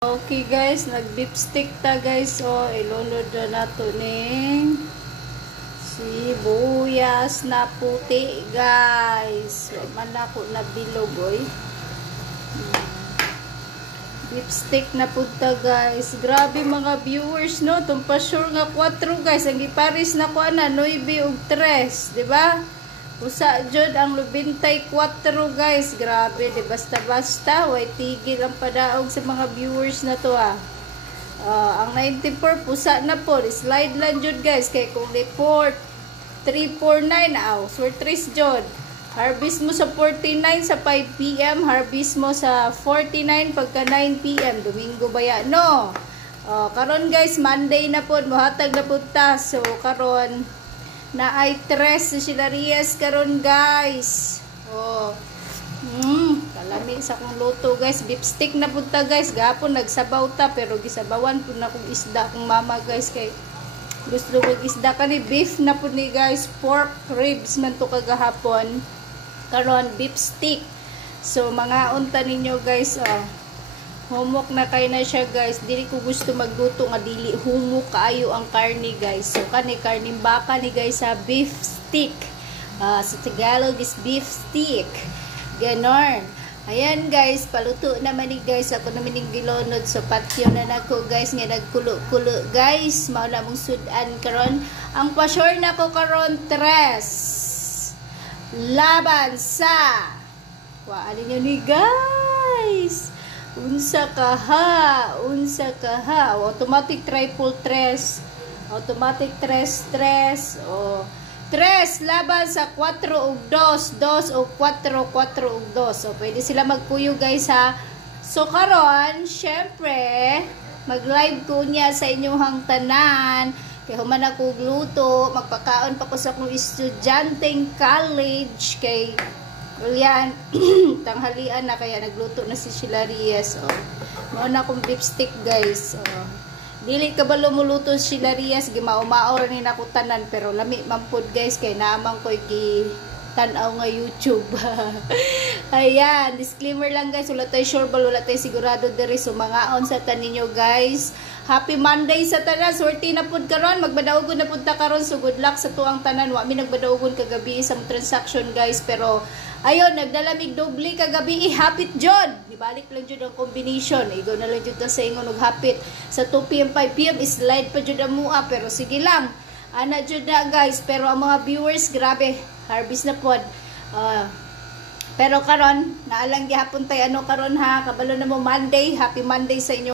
Okay guys, nag-beef stick ta guys. So, ilunod na nato ning sibuyas na puti guys. So, man ako na bilog oy. Beef stick na punta guys. Grabe mga viewers no. Tumpa sure nga 4 guys. Ang iparis na ko na 9 ug 3, di ba? Usa jud ang lubintay 4 guys. Grabe, di basta-basta way tigil ang padaog sa mga viewers na to ah. Ang 94 pusa na po. Slide lang jud guys kay kung report 349 aw. Sortris jud. Harvest mo sa 49 sa 5 PM, harvest mo sa 49 pagka 9 PM. Domingo ba ya no? Karon guys, Monday na po, mohatag na punta. So karon na ay 3 sa Silarias karon guys. Kalami sa kong luto guys. Beef stick na punta guys. Gapon nagsabaw ta pero gisabawan po na kong isda kong mama guys kay gusto ko isda kani beef na po ni guys. Pork ribs man to kagahapon. Karon beef stick. So mga unta ninyo guys, humok na kay na siya guys. Dili ko gusto magluto nga dili humok kaayo ang karni guys. So kani karning baka ni guys sa beef stick. Sa Tagalog is beef stick. Ganon. Ayan guys, paluto naman ni guys. Ako naman yung gilonod. So patio na nako guys nga nagkulo-kulo guys. Mao na mong sudan karon. Ang pa-sure na ko karon 3 laban sa alin nyo ni guys unsa kaha automatic triple 3 automatic 3 3 laban sa 4 ug 2 2 ug 4 4 ug 2 so pwede sila magpuyo guys ha. So karon syempre mag live ko niya sa inyong tanan. Kaya human ako gluto, magpakaon pa ko sa akong estudyanteng college kay yan, tanghalian na kaya nagluto na si Silarias. Mao na akong beef stick guys. Dili ka ba lumuluto si Silarias, gimao-mao ni nako tanan pero lami man pud guys kay naamang ko tanaw nga YouTube. Ayan, disclaimer lang guys, wala tayo sure bal, wala tayo sigurado diri so mangaon sa taninyo guys. Happy Monday sa tanan. Swerte na pud karon, magbadaogon na pud ta karon. So good luck sa tuang tanan. Wa mi nagbadaogon kagabi sa transaction guys, pero ayon nagdalamig doble kagabi hapit jud. Ibalik lang jud ang combination. Igo na lang jud ta sa ingon og hapit sa 2 PM 5 PM slide pa jud amua pero sige lang. Ana jud na guys, pero ang mga viewers grabe, harvest na pod. Pero karon naalang gihapon tay ano karon ha, kabalo na mo Monday. Happy Monday sa inyo.